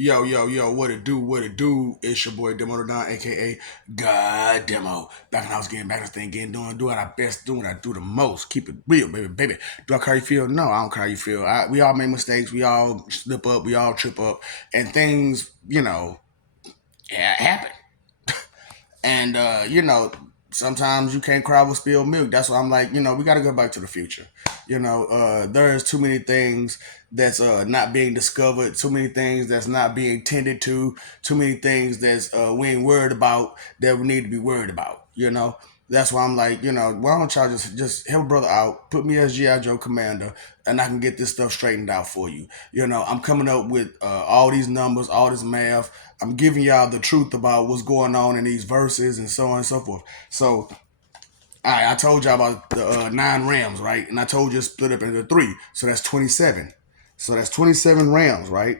Yo, yo, yo, what it do, what it do? It's your boy Demo Don, aka God Demo. Back when I was getting back to thing, getting doing what I best, doing what I do the most. Keep it real, baby, baby. Do I care how you feel? No, I don't care how you feel. We all make mistakes, we all slip up, we all trip up, and things, yeah, happen. And sometimes you can't cry with spilled milk. That's why I'm like, we gotta go back to the future. There's too many things that's not being discovered, too many things that's not being tended to, too many things that's we ain't worried about that we need to be worried about. That's why I'm like, why don't y'all just help a brother out, put me as GI Joe commander, and I can get this stuff straightened out for you. I'm coming up with all these numbers, all this math. I'm giving y'all the truth about what's going on in these verses and so on and so forth. So I told y'all about the 9 Rams, right? And I told you split up into 3. So that's 27. So that's 27 Rams, right?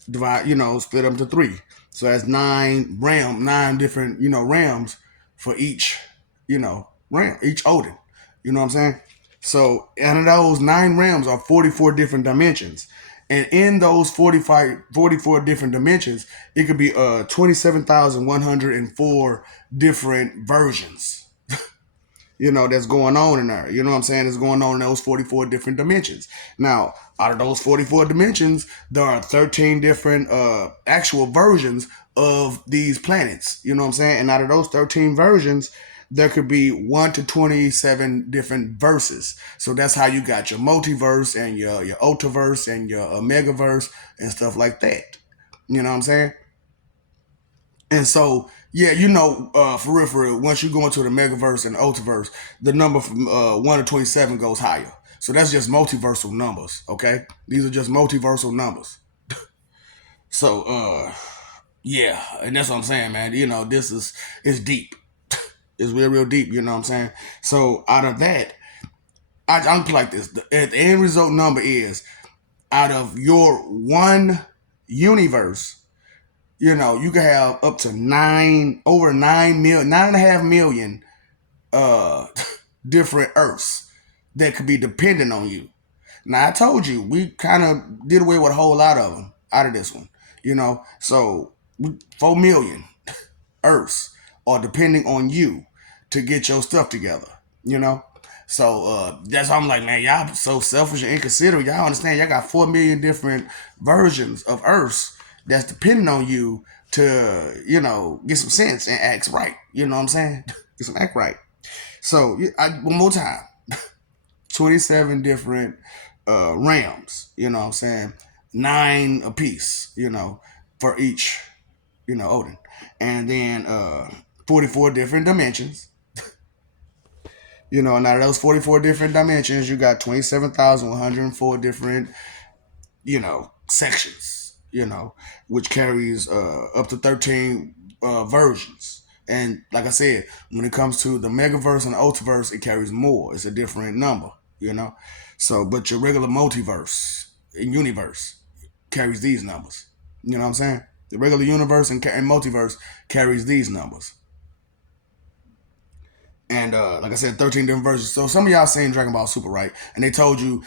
Split up into 3. So that's 9 different, Rams for each, Ram, each Odin. You know what I'm saying? So, and those 9 Rams are 44 different dimensions. And in those 44 different dimensions, it could be 27,104 different versions that's going on in there. You know what I'm saying? It's going on in those 44 different dimensions. Now, out of those 44 dimensions, there are 13 different actual versions of these planets. You know what I'm saying? And out of those 13 versions, there could be 1 to 27 different verses. So that's how you got your multiverse and your ultraverse and your omegaverse and stuff like that. You know what I'm saying? And so, yeah, for real, once you go into the megaverse and the ultraverse, the number from 1 to 27 goes higher. So that's just multiversal numbers, okay? These are just multiversal numbers. So, yeah, and that's what I'm saying, man. This is deep. It's real, real deep, you know what I'm saying? So, out of that, I'm like this. The end result number is out of your one universe, you can have up to over 9 million, 9.5 million different Earths that could be dependent on you. Now I told you we kind of did away with a whole lot of them out of this one. So 4 million Earths are depending on you to get your stuff together. You know. So that's why I'm like, man, y'all so selfish and inconsiderate. Y'all understand? Y'all got 4 million different versions of Earths that's depending on you to, get some sense and act right. You know what I'm saying? Get some act right. So one more time, 27 different Rams. You know what I'm saying? 9 apiece. For each. Odin, and then 44 different dimensions. And out of those 44 different dimensions, you got 27,104 different, sections, which carries up to 13 versions. And like I said, when it comes to the megaverse and the ultraverse, it carries more. It's a different number. So, but your regular multiverse and universe carries these numbers. You know what I'm saying? The regular universe and multiverse carries these numbers. And like I said, 13 different versions. So some of y'all seen Dragon Ball Super, right? And they told you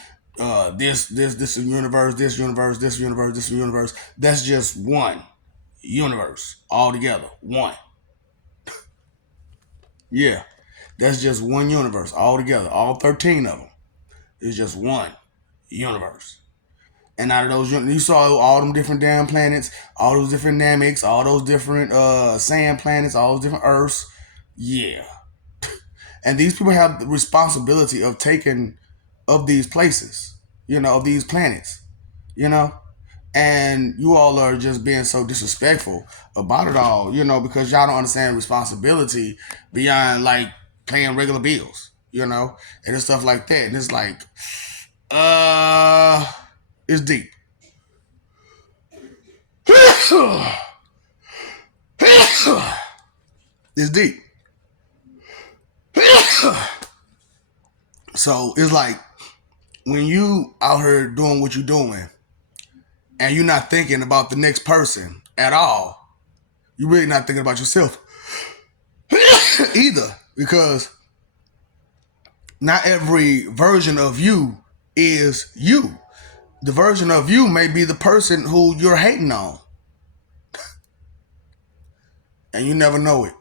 this universe, this universe, this universe, this universe. That's just one universe altogether. One. Yeah. That's just one universe altogether. All 13 of them. It's just one universe. And out of those, you saw all them different damn planets, all those different Namecs, all those different sand planets, all those different Earths. Yeah. And these people have the responsibility of taking of these places, of these planets, you know? And you all are just being so disrespectful about it all, because y'all don't understand responsibility beyond like paying regular bills, and stuff like that. And it's like, it's deep. It's deep. So it's like when you out here doing what you're doing and you're not thinking about the next person at all, you're really not thinking about yourself either, because not every version of you is you. The version of you may be the person who you're hating on. and you never know it,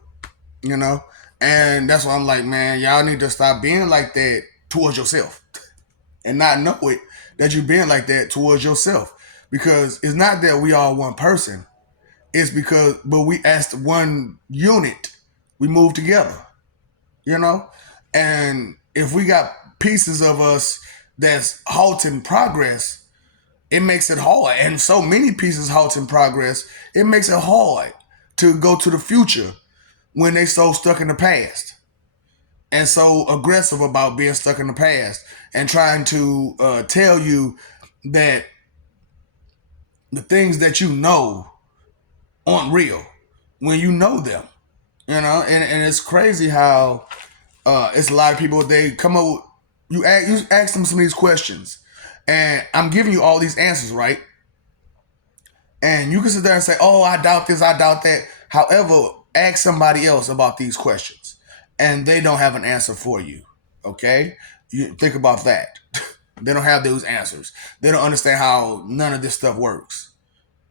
you know? And that's why I'm like, man, y'all need to stop being like that towards yourself and not know it that you're being like that towards yourself. Because it's not that we all one person. It's because, but we as one unit, we move together, you know? And if we got pieces of us that's halting progress, it makes it hard. And so many pieces halting progress, it makes it hard to go to the future when they so stuck in the past and so aggressive about being stuck in the past and trying to tell you that the things that you know aren't real when you know them, you know. And it's crazy how it's a lot of people, they come up with, you ask them some of these questions and I'm giving you all these answers, right? And you can sit there and say, oh, I doubt this, I doubt that. However, ask somebody else about these questions and they don't have an answer for you. Okay? You think about that. They don't have those answers. They don't understand how none of this stuff works.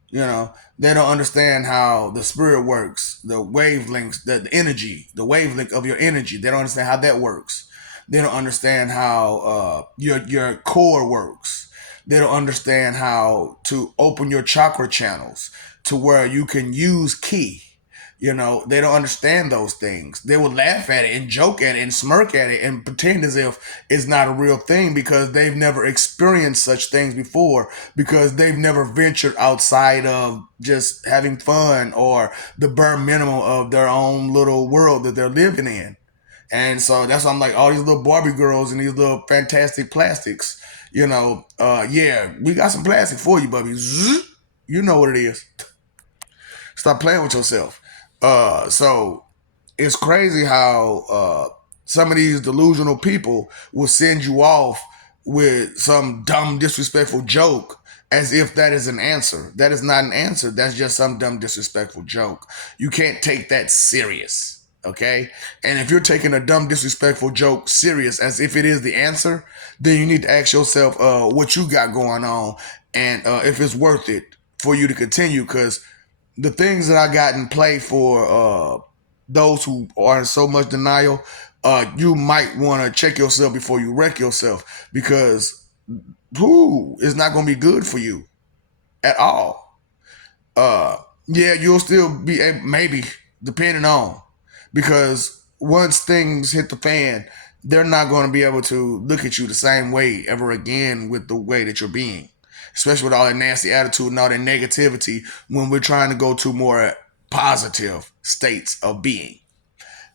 You know, they don't understand how the spirit works, the wavelengths, the energy, the wavelength of your energy. They don't understand how that works. They don't understand how your core works. They don't understand how to open your chakra channels to where you can use key. You know, they don't understand those things. They will laugh at it and joke at it and smirk at it and pretend as if it's not a real thing because they've never experienced such things before, because they've never ventured outside of just having fun or the bare minimum of their own little world that they're living in. And so that's why I'm like, all these little Barbie girls and these little fantastic plastics, you know, yeah, we got some plastic for you, Bubby. Zzz, you know what it is. Stop playing with yourself. So it's crazy how some of these delusional people will send you off with some dumb, disrespectful joke as if that is an answer. That is not an answer. That's just some dumb, disrespectful joke. You can't take that serious. Okay? And if you're taking a dumb, disrespectful joke serious as if it is the answer, then you need to ask yourself what you got going on and if it's worth it for you to continue. Because the things that I got in play for those who are in so much denial, you might want to check yourself before you wreck yourself, because whoo, it's not going to be good for you at all. Uh, yeah, you'll still be able, maybe, depending on, because once things hit the fan, they're not going to be able to look at you the same way ever again with the way that you're being, especially with all that nasty attitude and all that negativity when we're trying to go to more positive states of being.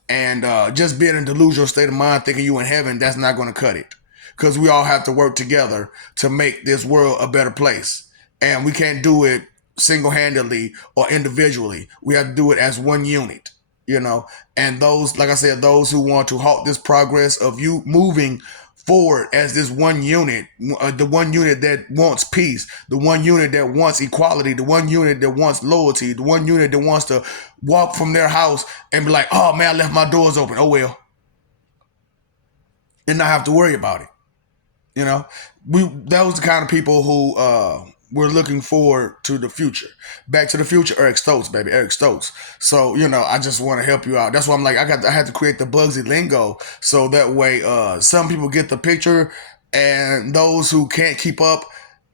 And just being in a delusional state of mind, thinking you in heaven, that's not going to cut it. Because we all have to work together to make this world a better place. And we can't do it single handedly or individually. We have to do it as one unit, you know. And those, like I said, those who want to halt this progress of you moving forward as this one unit, the one unit that wants peace, the one unit that wants equality, the one unit that wants loyalty, the one unit that wants to walk from their house and be like, oh man, I left my doors open. Oh well. And not have to worry about it. You know, that was the kind of people who were looking forward to the future. Back to the Future, Eric Stokes, baby, Eric Stokes. So you know, I just want to help you out. That's why I'm like, I had to create the Bugsy lingo so that way some people get the picture, and those who can't keep up,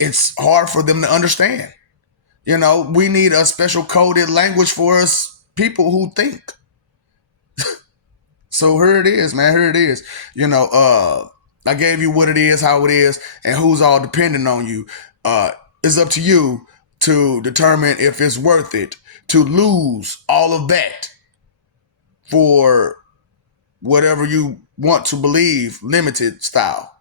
it's hard for them to understand. You know, we need a special coded language for us people who think. So here it is, man. Here it is. You know, I gave you what it is, how it is, and who's all depending on you. It's up to you to determine if it's worth it to lose all of that for whatever you want to believe, limited style.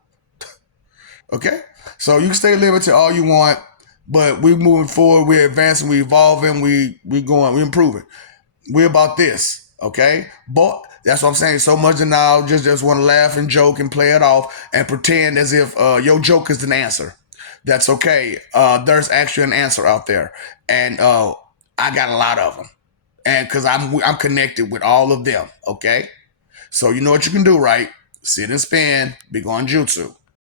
Okay? So you can stay limited all you want, but we're moving forward, we're advancing, we're evolving, we going, we're improving. We're about this, okay? But that's what I'm saying. So much denial, just want to laugh and joke and play it off and pretend as if your joke is an answer. That's okay. There's actually an answer out there, and I got a lot of them, and because I'm connected with all of them. Okay, so you know what you can do, right? Sit and spin, big on jutsu.